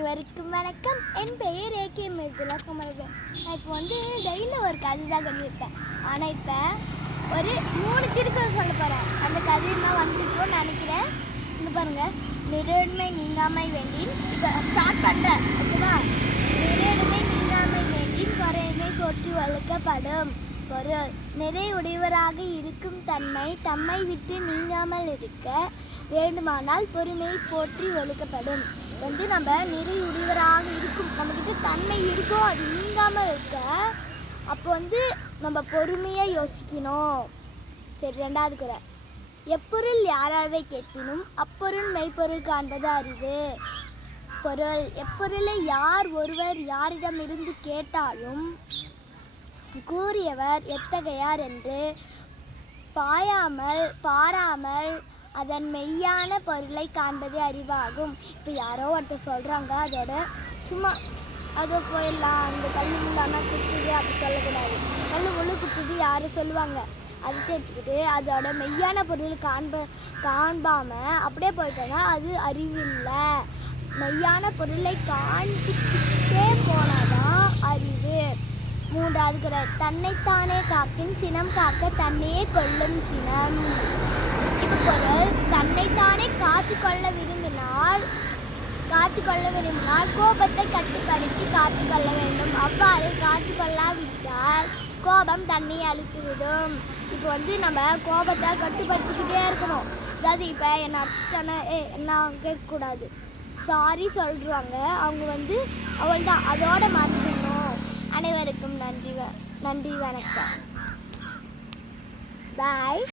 அனைவருக்கும் வணக்கம். என் பெயர் ஏகே மிருதுலா குமரவேல். நான் இப்போ டெய்லி ஒரு கதை தான் சொல்லியிருப்பேன். ஆனால் இப்போ ஒரு 3 திருக்குறள் சொல்ல போகிறேன். அந்த கதையெல்லாம் வந்துருக்கோன்னு நினைக்கிறேன். இங்கே பாருங்கள். நிறையுடைமை நீங்காமை வேண்டின். இப்போ ஸ்டார்ட் பண்ணுறேன், ஓகேவா? நிறையுடைமை நீங்காமை வேண்டின் குறையுமை போற்றி வளர்க்கப்படும். பொருள்: நிறையுடையவராக இருக்கும் தன்மை தம்மை விட்டு நீங்காமல் இருக்க வேண்டுமானால் பொறுமையை போற்றி ஒழுக்கப்படும். நம்ம நிறையுடையவராக இருக்கும், நம்மக்கிட்ட தன்மை இருக்கும், அது நீங்காமல் இருக்க அப்போ நம்ம பொறுமையாக யோசிக்கணும். சரி, 2வது குறள்: எப்பொருள் யாராவை கேட்பினும் அப்பொருள் மெய்ப்பொருள் காண்பது அறிவு. பொருள்: எப்பொருளை யார் ஒருவர் யாரிடமிருந்து கேட்டாலும் கூறியவர் எத்தகையார் என்று பாராமல் அதன் மெய்யான பொருளை காண்பது அறிவாகும். இப்போ யாரோ ஒருத்தர் சொல்கிறாங்க, அதோட சும்மா அதை போயிடலாம், அந்த கல் முள்ளானா குத்துது அப்படி சொல்லக்கூடாது. கல் முள்ளு குத்துது யாரும் சொல்லுவாங்க, அது கேட்டுக்கிட்டு அதோட மெய்யான பொருள் காண்பாமல் அப்படியே போயிட்டோன்னா அது அறிவில்லை. மெய்யான பொருளை காண்பிக்கிட்டே போனாதான் அறிவு. 3வது குறள்: தன்னைத்தானே காக்கின் சினம் காக்க தன்னையே கொள்ளும் சினம். இப்பொருள்: தன்னைத்தானே காத்து கொள்ள விரும்பினால் கோபத்தை கட்டுப்படுத்தி காத்து கொள்ள வேண்டும். அவ்வாறு காத்து கொள்ளாவிட்டால் கோபம் தன்னை அழித்துவிடும். இப்போ நம்ம கோபத்தை கட்டுப்படுத்திக்கிட்டே இருக்கணும். அதாவது இப்போ என்ன அடிச்சுட்டானே என்ன கேட்கக்கூடாது, சாரி சொல்கிறாங்க, அவங்க அவள் தான் அதோட மாற்றிக்கணும். அனைவருக்கும் நன்றி, வணக்கம். பாய்.